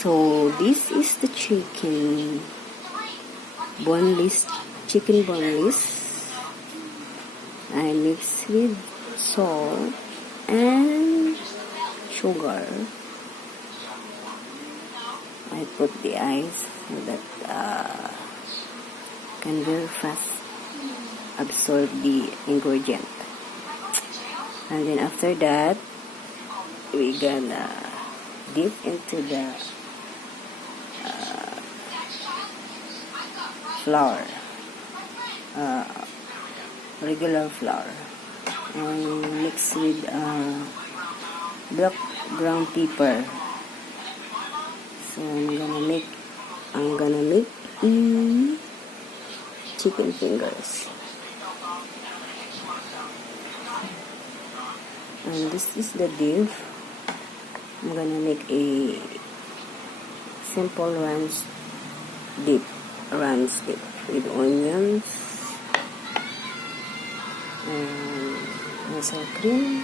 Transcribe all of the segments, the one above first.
So this is the chicken, boneless, chicken boneless. I mix with salt and sugar. I put the ice so that can very fast absorb the ingredient. And then after that, we gonna dip into the flour, regular flour, and mix with black ground pepper. So I'm gonna make chicken fingers. And this is the dip. I'm gonna make a simple ranch dip with onions and muscle cream,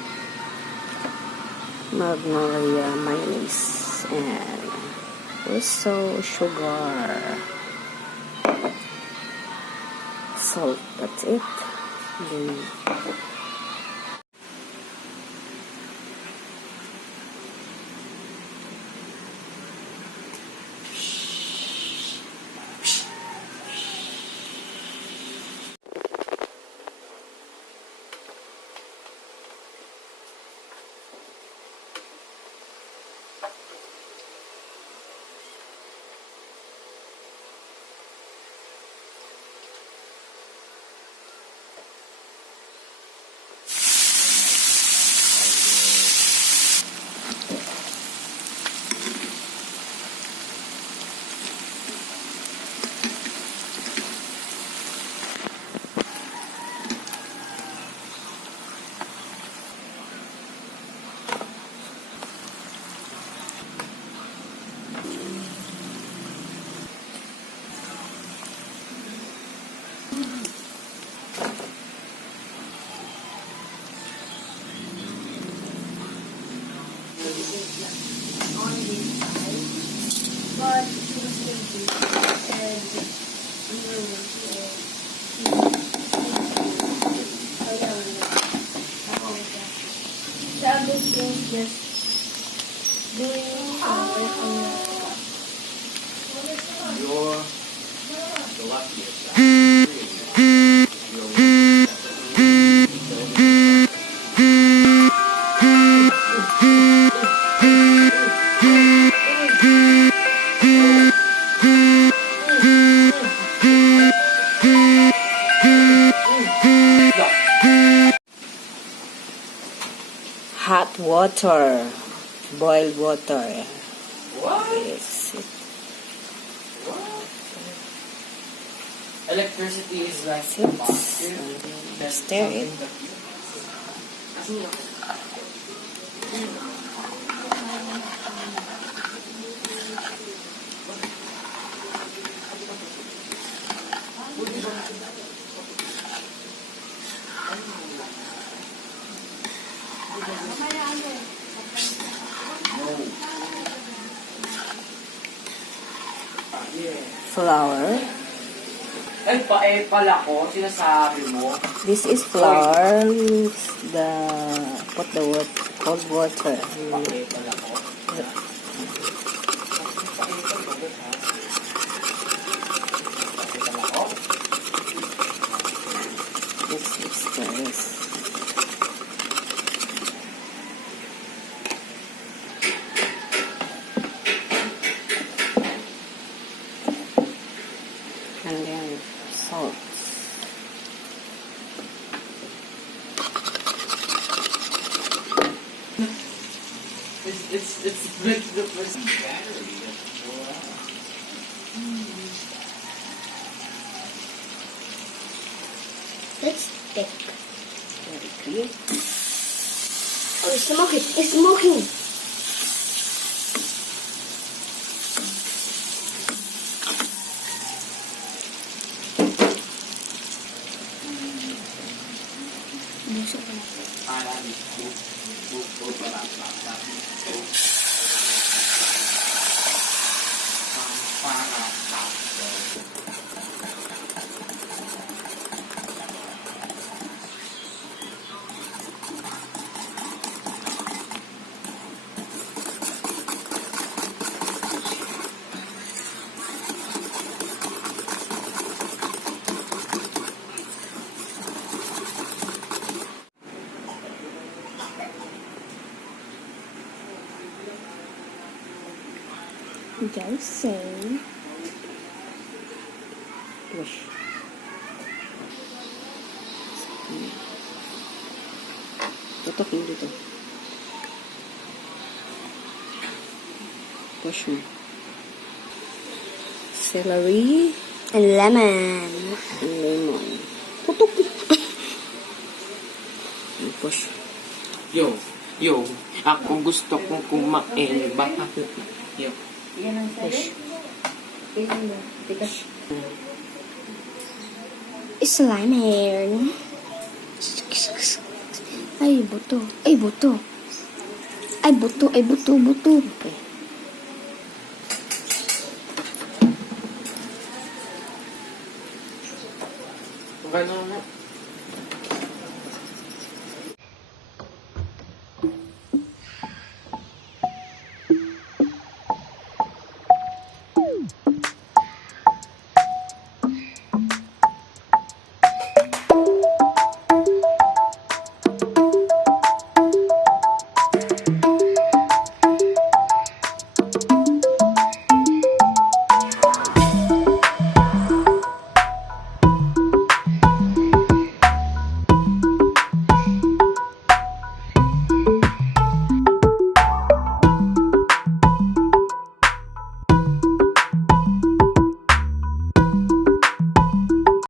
magnolia mayonnaise, and also sugar, salt. That's it. Then but she was sleeping and we were so I was just doing some work on You're the luckiest guy. hot water, boiled water. What? Yes. What? Electricity is like It. positive. Stir it. Flour. Pala ko, sinasabi mo. This is flour. Put the cold water. Pala ko. This is this. And then salt. It's like the first battery. Wow. Let's stick. Very good. Oh, it's smoking. It's smoking. Just say. Push. Tutok mo dito. Push mo. Celery. And lemon. And lemon. Tutok mo. Push. Yo, ako gusto kong kumain. Bakit? Yo. Push. Slime hair. Ay, buto. Ay, buto. Ay, buto. Ay, buto. Buto. Okay. Kung gano'n na.